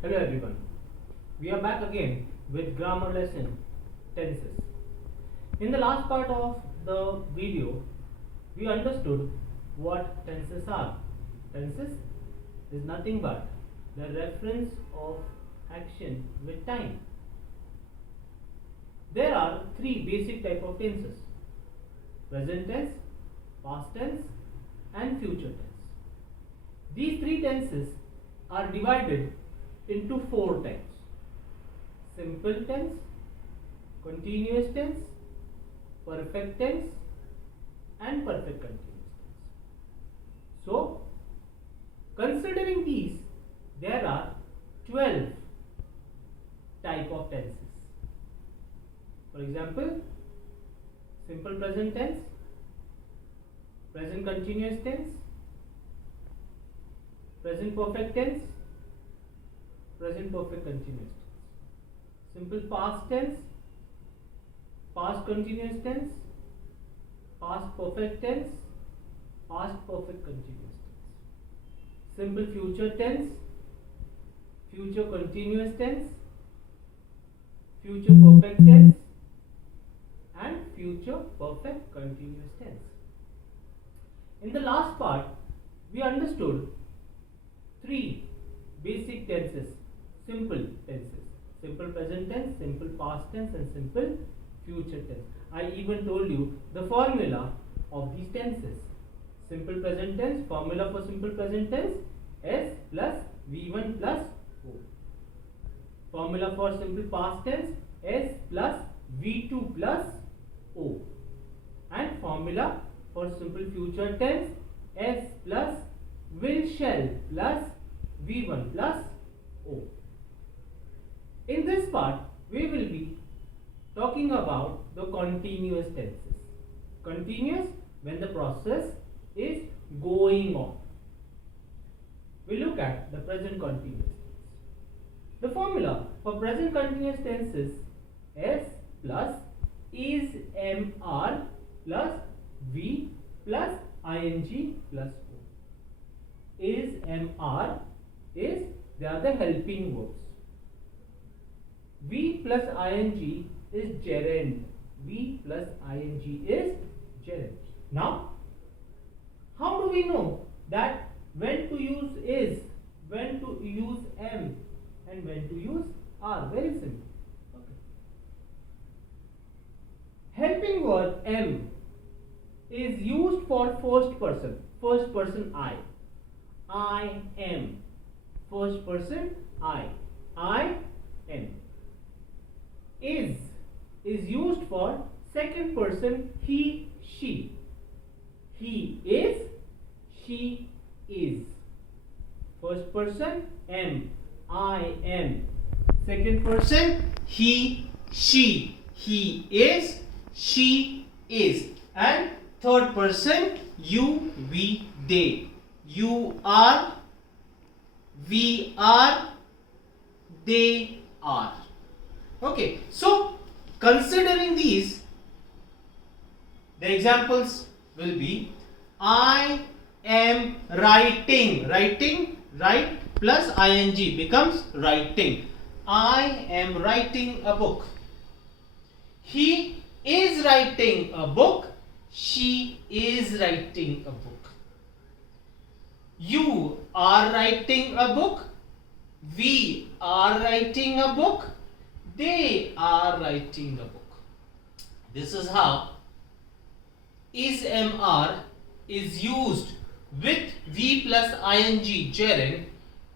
Hello everyone. We are back again with grammar lesson tenses. In the last part of the video, we understood what tenses are. Tenses is nothing but the reference of action with time. There are three basic type of tenses: present tense, past tense, and future tense. These three tenses are divided into four types: simple tense, continuous tense, perfect tense, and perfect continuous tense. So, considering these, there are 12 type of tenses. For example, simple present tense, present continuous tense, present perfect tense, present perfect continuous tense, simple past tense, past continuous tense, past perfect tense, past perfect continuous tense, simple future tense, future continuous tense, future perfect tense, and future perfect continuous tense. In the last part, we understood three basic tenses: simple tenses, simple present tense, simple past tense, and simple future tense. I even told you the formula of these tenses. Simple present tense, formula for simple present tense: S plus V1 plus O. Formula for simple past tense: S plus V2 plus O. And formula for simple future tense: S plus will shall plus V1 plus O. In this part, we will be talking about the continuous tenses. Continuous when the process is going on. We look at the present continuous tense. The formula for present continuous tense is S plus is MR plus V plus ing plus O. Is MR is they are the helping verbs. V plus ing is gerund. V plus ing is gerund. Now, how do we know that when to use is, when to use M, and when to use R? Very simple. Okay. Helping verb M is used for first person I. I am. First person I am. Is used for second person he, she. He is, she is. First person am, I am. Second person he, she. He is, she is. And third person you, we, they. You are, we are, they are. Okay, so considering these, the examples will be: I am writing. Write plus ing becomes writing. I am writing a book. He is writing a book. She is writing a book. You are writing a book. We are writing a book. They are writing a book. This is how is MR is used with V plus ing gerund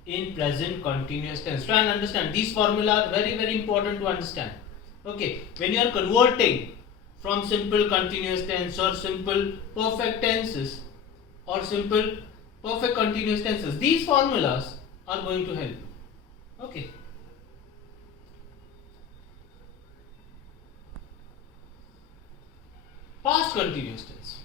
in present continuous tense. Try and understand. These formula are very, very important to understand. Okay, when you are converting from simple continuous tense or simple perfect tenses or simple perfect continuous tenses, these formulas are going to help you. Okay. Past continuous tense.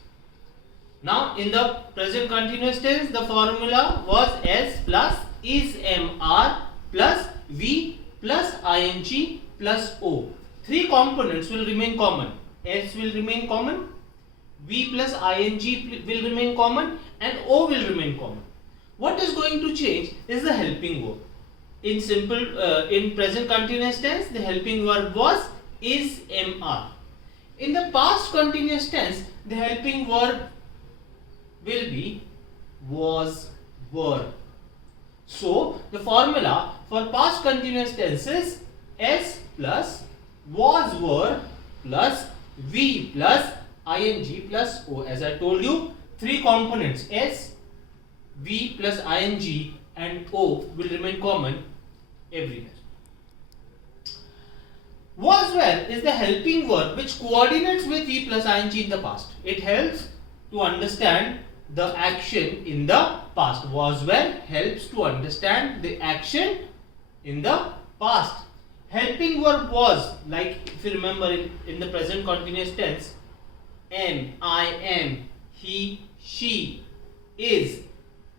Now, in the present continuous tense, the formula was S plus is MR plus V plus ing plus O. Three components will remain common. S will remain common, V plus ing will remain common, and O will remain common. What is going to change is the helping verb. in present continuous tense, the helping verb was, is, am, are. In the past continuous tense, the helping verb will be was, were. So the formula for past continuous tense is S plus was, were plus V plus ing plus O. As I told you, three components S, V plus ing and O will remain common everywhere. Was, were is the helping verb which coordinates with V plus ing in the past. It helps to understand the action in the past. Was, were helps to understand the action in the past. Helping verb was, like if you remember in the present continuous tense, am, I am, he, she, is,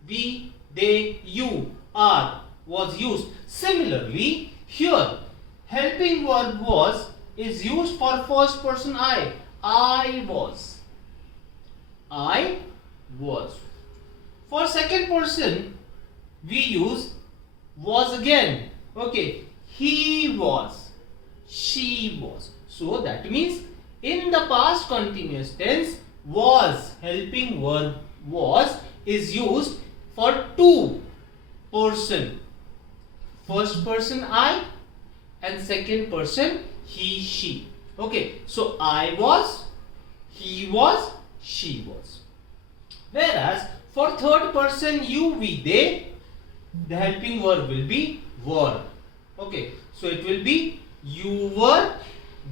we, they, you, are was used. Similarly, here helping verb was is used for first person I. I was. I was. For second person, we use was again. Okay. He was. She was. So that means in the past continuous tense, was, helping verb was, is used for two person. First person I and second person he, she. Okay. So I was, he was, she was. Whereas for third person you, we, they, the helping verb will be were. Okay. So it will be you were,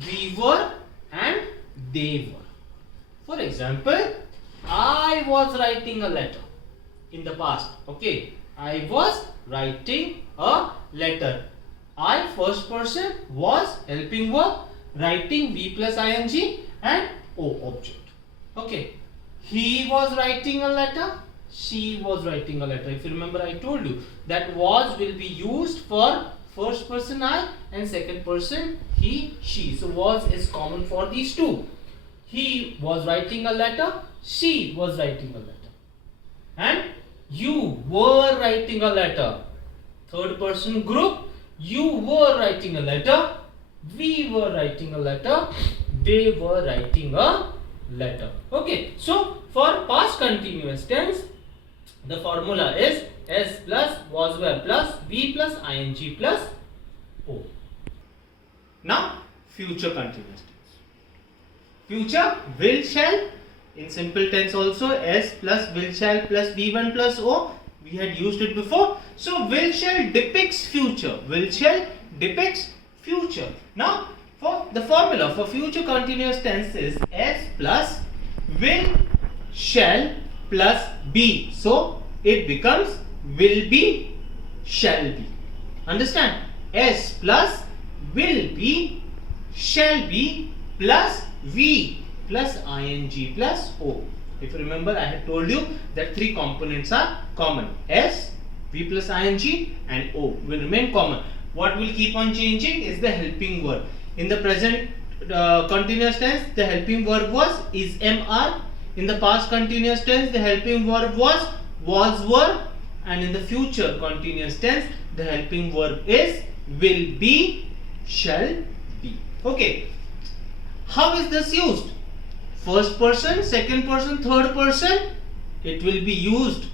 we were and they were. For example, I was writing a letter in the past. Okay. I was writing a letter. I, first person, was, helping verb, writing, V plus ing and O, object. Okay. He was writing a letter. She was writing a letter. If you remember, I told you that was will be used for first person I and second person he, she. So was is common for these two. He was writing a letter. She was writing a letter. And you were writing a letter. Third person group. You were writing a letter. We were writing a letter. They were writing a letter. Okay. So for past continuous tense, the formula is S plus was, were plus V plus ing plus O. Now future continuous tense. Future will, shall. In simple tense also S plus will, shall plus V1 plus O. We had used it before. So will, shall depicts future. Will, shall depicts future. Now for the formula for future continuous tense is S plus will, shall plus be. So it becomes will be, shall be. Understand? S plus will be, shall be plus V plus ing plus O. If you remember, I had told you that three components are common. S, V plus ing and O will remain common. What will keep on changing is the helping verb. In the present continuous tense, the helping verb was, is, am, are. In the past continuous tense, the helping verb was, were. And in the future continuous tense, the helping verb is, will be, shall be. Okay. How is this used? First person, second person, third person, it will be used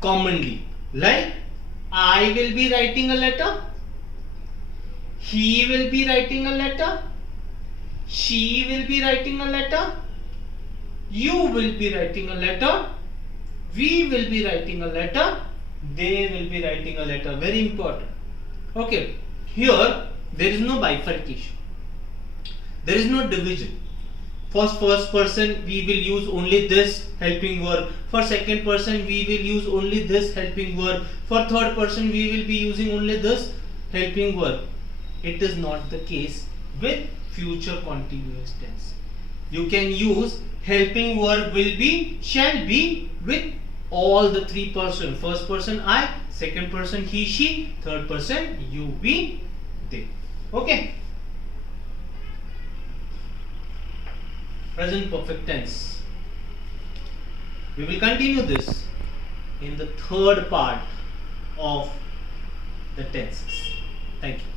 commonly. Like, I will be writing a letter. He will be writing a letter. She will be writing a letter. You will be writing a letter. We will be writing a letter. They will be writing a letter. Very important. Okay. Here, there is no bifurcation. There is no division. For first person, we will use only this helping verb. For second person, we will use only this helping verb. For third person, we will be using only this helping verb. It is not the case with future continuous tense. You can use helping verb will be, shall be with all the three persons. First person I, second person he, she, third person you, we, they. Okay. Present perfect tense. We will continue this in the third part of the tenses. Thank you.